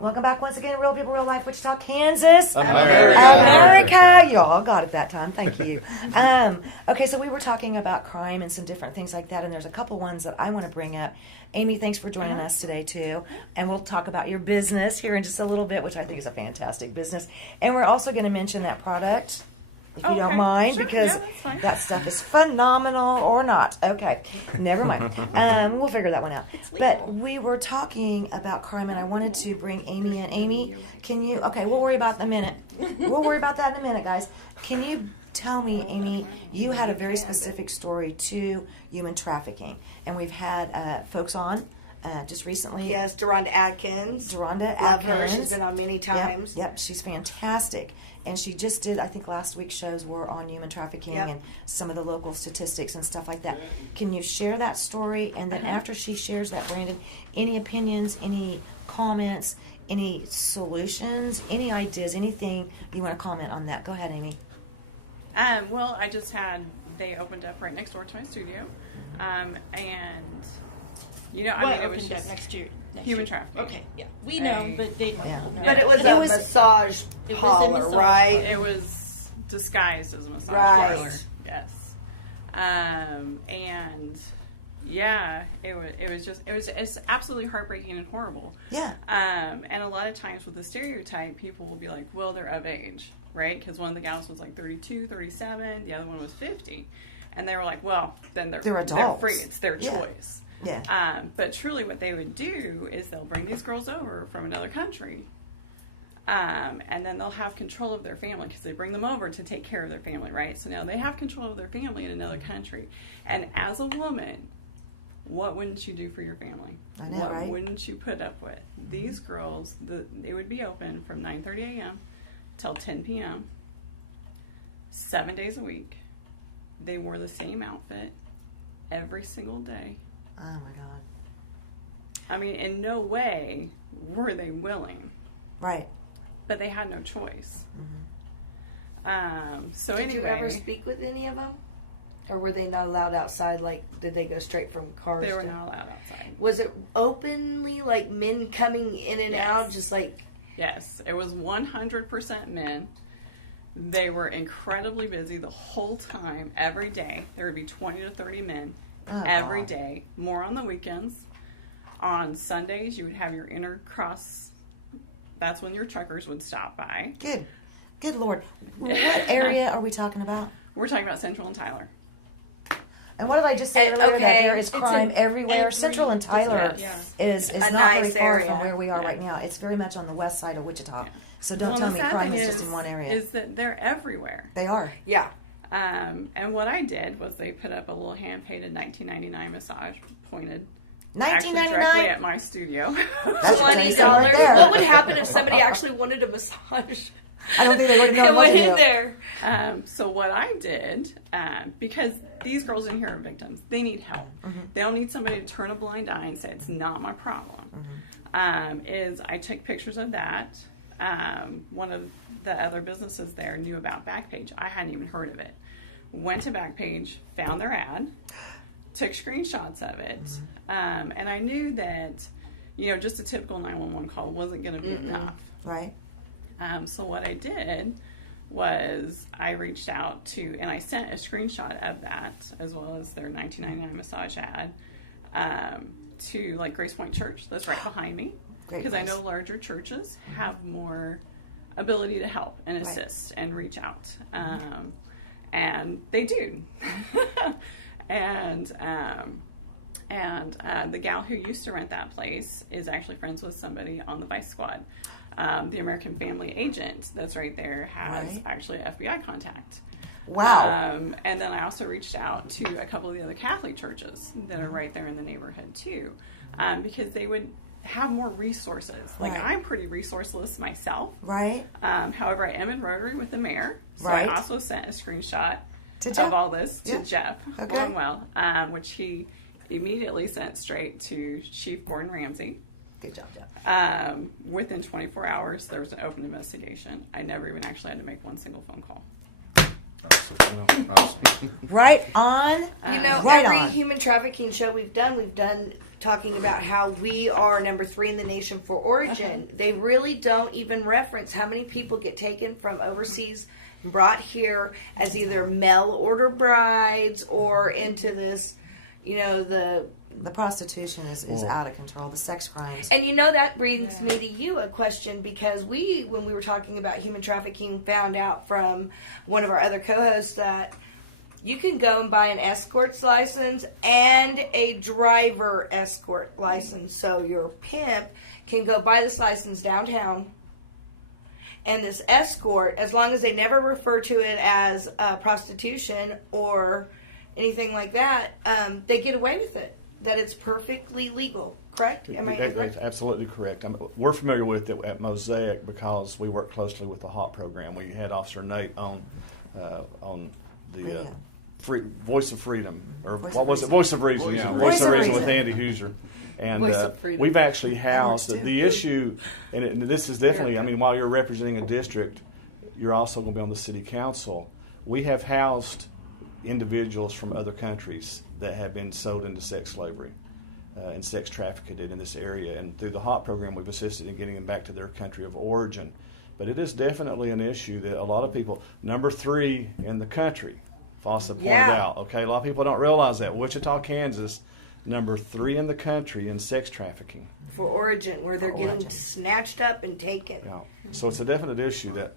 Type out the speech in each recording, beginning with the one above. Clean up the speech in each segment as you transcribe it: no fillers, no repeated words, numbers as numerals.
Welcome back once again to Real People, Real Life, Wichita, Kansas. America. Y'all got it that time. Thank you. Okay, so we were talking about crime and some different things like that, and there's a couple ones that I want to bring up. Amy, thanks for joining us today, too. And we'll talk about your business here in just a little bit, which I think is a fantastic business. And we're also going to mention that product, if you don't mind, sure. because that stuff is phenomenal or not. Okay, never mind. We'll figure that one out. But we were talking about crime, and I wanted to bring Amy in. Amy, can you, okay, we'll worry about that in a minute. We'll worry about that in a minute, guys. Can you tell me, Amy, you had a very specific story to human trafficking, and we've had folks on just recently. Yes, Deronda Atkins. Love Atkins. her. She's been on many times. Yep, she's fantastic. And she just did, I think last week's shows were on human trafficking and some of the local statistics and stuff like that. Can you share that story? And then after she shares that, Brandon, any opinions, any comments, any solutions, any ideas, anything you want to comment on that? Go ahead, Amy. Well, they opened up right next door to my studio. And, it was just next year. human trafficking. Okay, yeah. We know, but they don't know. But it was a massage parlor, right? It was disguised as a massage parlor. Yes. It's absolutely heartbreaking and horrible. Yeah. And a lot of times with the stereotype, people will be like, well, they're of age, right? Because one of the gals was like 32, 37, the other one was 50. And they were like, well, then they're adults. They're free. It's their choice. Yeah. But truly what they would do is they'll bring these girls over from another country, and then they'll have control of their family because they bring them over to take care of their family, right? So now they have control of their family in another country. And as a woman, what wouldn't you do for your family? I know, what right? wouldn't you put up with? These girls, they would be open from 9:30 a.m. till 10 p.m., 7 days a week. They wore the same outfit every single day. Oh, my God. I mean, in no way were they willing. Right. But they had no choice. Mm-hmm. Did you ever speak with any of them? Or were they not allowed outside? Like, did they go straight from cars? They were not allowed outside. Was it openly, like, men coming in and out, just like... Yes, it was 100% men. They were incredibly busy the whole time, every day. There would be 20 to 30 men every day, more on the weekends. On Sundays, you would have your intercross. That's when your truckers would stop by. Good Lord. What area are we talking about? We're talking about Central and Tyler. And what did I just say earlier? That there is crime everywhere. Central and Tyler is not very far from where we are right now. It's very much on the west side of Wichita. Yeah. So don't tell me crime is just in one area. Is that they're everywhere. They are. Yeah. And what I did was they put up a little hand-painted $19.99 massage pointed $19.99 directly at my studio. That's $20. right there. What would happen if somebody actually wanted a massage? I don't think they would have known what to do. In there. So what I did, because these girls in here are victims, they need help. Mm-hmm. They don't need somebody to turn a blind eye and say it's not my problem. Mm-hmm. Is I took pictures of that. One of the other businesses there knew about Backpage. I hadn't even heard of it. Went to Backpage, found their ad, took screenshots of it, and I knew that, just a typical 911 call wasn't going to be enough. Right. So what I did was I reached out to, and I sent a screenshot of that, as well as their $19.99 massage ad, to like Grace Point Church, that's right behind me. Because I know larger churches have more ability to help and assist and reach out. And they do. And the gal who used to rent that place is actually friends with somebody on the Vice Squad. The American Family Agent that's right there has actually an FBI contact. Wow. And then I also reached out to a couple of the other Catholic churches that are right there in the neighborhood too, because they would have more resources. Like I'm pretty resourceless myself. Right. However, I am in Rotary with the mayor. So I also sent a screenshot of all this to Jeff Okay. which he immediately sent straight to Chief Gordon Ramsay. Good job, Jeff. Within 24 hours, there was an open investigation. I never even actually had to make one single phone call. Right on. Every human trafficking show we've done talking about how we are number 3 in the nation for origin, they really don't even reference how many people get taken from overseas and brought here as either mail order brides or into this, the prostitution is out of control. The sex crimes. And that brings me to you a question, because when we were talking about human trafficking, found out from one of our other co-hosts that you can go and buy an escort's license and a driver escort license. So your pimp can go buy this license downtown, and this escort, as long as they never refer to it as prostitution or anything like that, they get away with it. That it's perfectly legal, correct? Am I correct? That's absolutely correct. We're familiar with it at Mosaic because we work closely with the HOT program. We had Officer Nate on the Voice of Freedom, or what was it? Voice of Reason. Voice of Reason with Andy Hooser. And we've actually housed the issue, and this is definitely, while you're representing a district, you're also going to be on the city council. We have housed individuals from other countries that have been sold into sex slavery and sex trafficked in this area. And through the HOT program, we've assisted in getting them back to their country of origin. But it is definitely an issue that a lot of people, number 3 in the country, Fossa pointed out. Okay, a lot of people don't realize that. Wichita, Kansas, number 3 in the country in sex trafficking. For origin, where they're getting snatched up and taken. Yeah. So it's a definite issue that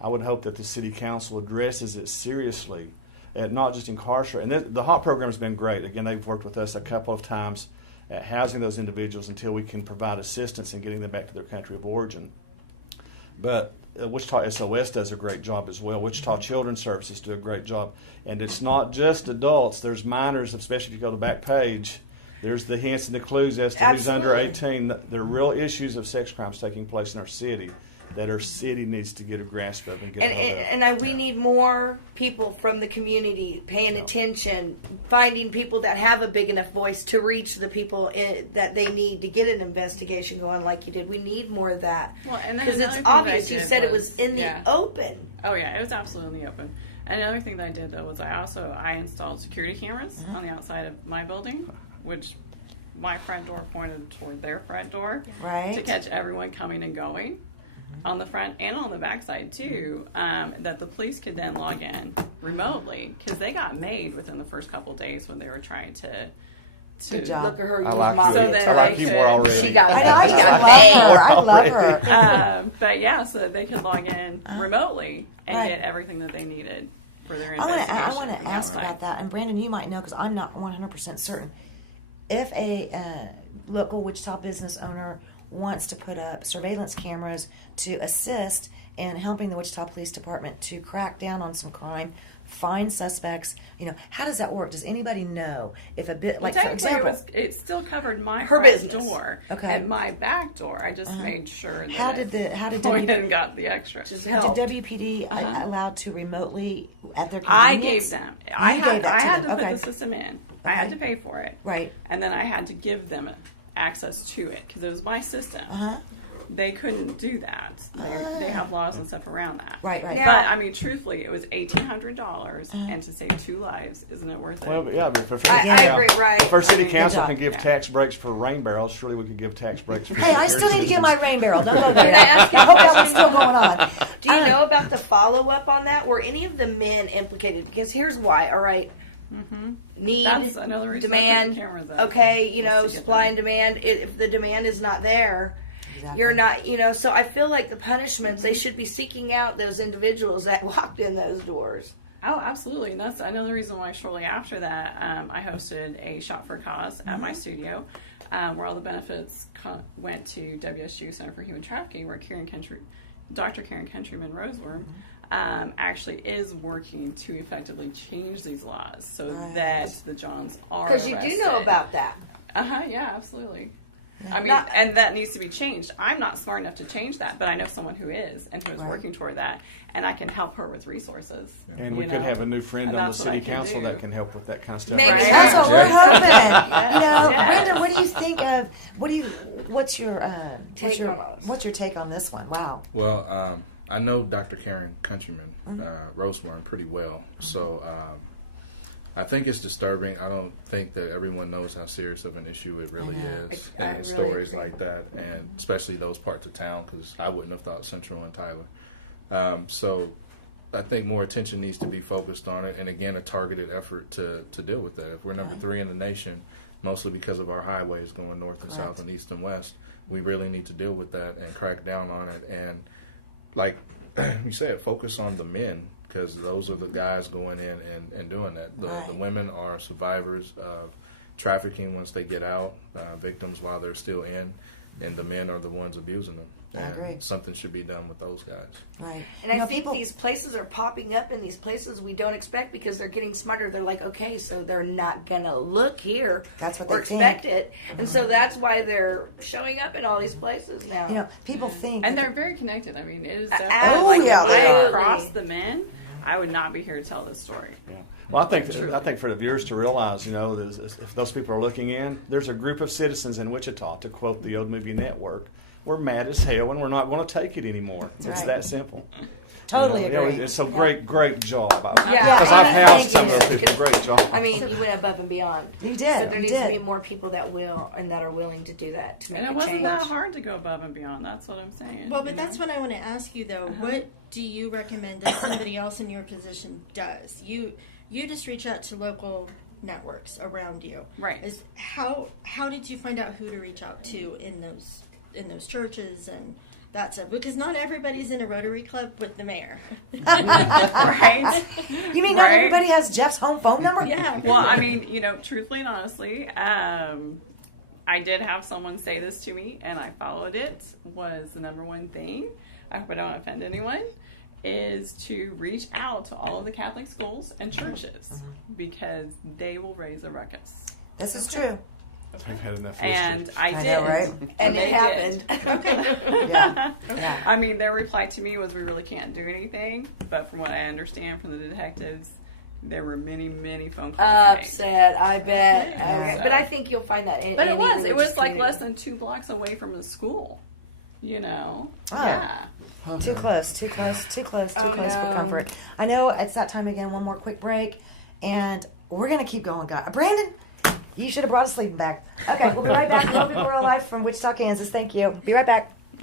I would hope that the city council addresses it seriously, and not just incarcerate. And the HOT program has been great. Again, they've worked with us a couple of times at housing those individuals until we can provide assistance in getting them back to their country of origin. But Wichita SOS does a great job as well. Wichita Children's Services do a great job. And it's not just adults. There's minors, especially if you go to the back page. There's the hints and the clues as to who's under 18. There are real issues of sex crimes taking place in our city that our city needs to get a grasp of and get a hold of. And we need more people from the community paying attention, finding people that have a big enough voice to reach the people that they need to get an investigation going like you did. We need more of that. Well, because it's obvious. You said it was in the open. Oh, yeah, it was absolutely in the open. And another thing that I did, though, was I installed security cameras on the outside of my building, which my front door pointed toward their front door to catch everyone coming and going. On the front and on the back side too, that the police could then log in remotely, because they got made within the first couple of days when they were trying to Good job. Look at her. I like you more already. She got I love her. But yeah, so they could log in remotely and get everything that they needed for their investigation. I want to ask about that, and Brandon, you might know because I'm not 100% certain. If a local Wichita business owner wants to put up surveillance cameras to assist in helping the Wichita Police Department to crack down on some crime, find suspects, how does that work? Does anybody know if a bit, like for example, it still covered my her front business door okay. and my back door. I just made sure that how did WPD got the extra? Did WPD allowed to remotely at their convenience? I gave them. I had to put okay. the system in. Okay. I had to pay for it. Right. And then I had to give them access to it because it was my system. They couldn't do that. They have laws and stuff around that. Right. But truthfully, it was $1,800, and to save 2 lives, isn't it worth it? Well, yeah, but I agree. Right. If our city council can give tax breaks for rain barrels, surely we could give tax breaks for. Hey, I still need to get my rain barrel. Don't go there. I hope that was still going on. Do you know about the follow up on that? Were any of the men implicated? Because here's why. All right. Need, that's another reason demand. Cameras okay, supply and demand. If the demand is not there, you're not. So I feel like the punishments they should be seeking out those individuals that walked in those doors. Oh, absolutely, and that's another reason why. Shortly after that, I hosted a Shop for a Cause at my studio, where all the benefits went to WSU Center for Human Trafficking, where Dr. Karen Countryman Roseworm. Actually is working to effectively change these laws so that the Johns are arrested. Because you do know about that. Yeah, absolutely. And that needs to be changed. I'm not smart enough to change that, but I know someone who is and who is working toward that, and I can help her with resources. And we could have a new friend on the city council that can help with that kind of stuff. Maybe. Right? That's what we're hoping. Brandon, what do you think of? What's your take on this one? Wow. Well, I know Dr. Karen Countryman Roseworm pretty well, so I think it's disturbing. I don't think that everyone knows how serious of an issue it really is, I and really stories agree. like that, and especially those parts of town, because I wouldn't have thought Central and Tyler. So I think more attention needs to be focused on it, and again, a targeted effort to deal with that. If we're number 3 in the nation, mostly because of our highways going north and south and east and west, we really need to deal with that and crack down on it. And like you said, focus on the men, because those are the guys going in and doing that. The women are survivors of trafficking once they get out, victims while they're still in, and the men are the ones abusing them. I agree. Something should be done with those guys. Right. And I think these places are popping up in these places we don't expect because they're getting smarter. They're like, okay, so they're not going to look here That's what or they expect think. it. And so that's why they're showing up in all these places now. You know, people think. And they're very connected. I mean, it is Oh, definitely yeah, if they I are. could cross the men, I would not be here to tell this story. Yeah. Well, I think for the viewers to realize, you know, if those people are looking in, there's a group of citizens in Wichita, to quote the old movie Network, we're mad as hell and we're not going to take it anymore. It's right. that simple. Totally You know, agree. it's a great job. Yeah. Because I've housed Thank some of those you. people. Great job. I mean, you went above and beyond. You did. So there You needs to be did. more people that will and that are willing to do that to make And it a wasn't change. that hard to go above and beyond. That's what I'm saying. Well, you but that's know? what I want to ask you though. What do you recommend that somebody else in your position does? You just reach out to local networks around you. Right. Is how did you find out who to reach out to in those churches and that stuff? Because not everybody's in a Rotary Club with the mayor. Right? You mean not Right? everybody has Jeff's home phone number? Yeah. Well, I mean, you know, truthfully and honestly, I did have someone say this to me, and I followed it. Was the number one thing, I hope I don't offend anyone, is to reach out to all of the Catholic schools and churches, because they will raise a ruckus. This is true. I've had enough history. And I did. know, right? And They it happened. Yeah. Yeah. I mean, their reply to me was, "We really can't do anything." But from what I understand from the detectives, there were many phone calls made. Upset, I bet. Yeah. But I think you'll find that in But any it was religious like community. less than 2 blocks away from the school. You know? Oh. Yeah. Too close for no. comfort. I know it's that time again. One more quick break, and we're gonna keep going, guys. Brandon, you should have brought a sleeping bag. Okay, we'll be right back. Real People Real Life from Wichita, Kansas. Thank you. Be right back.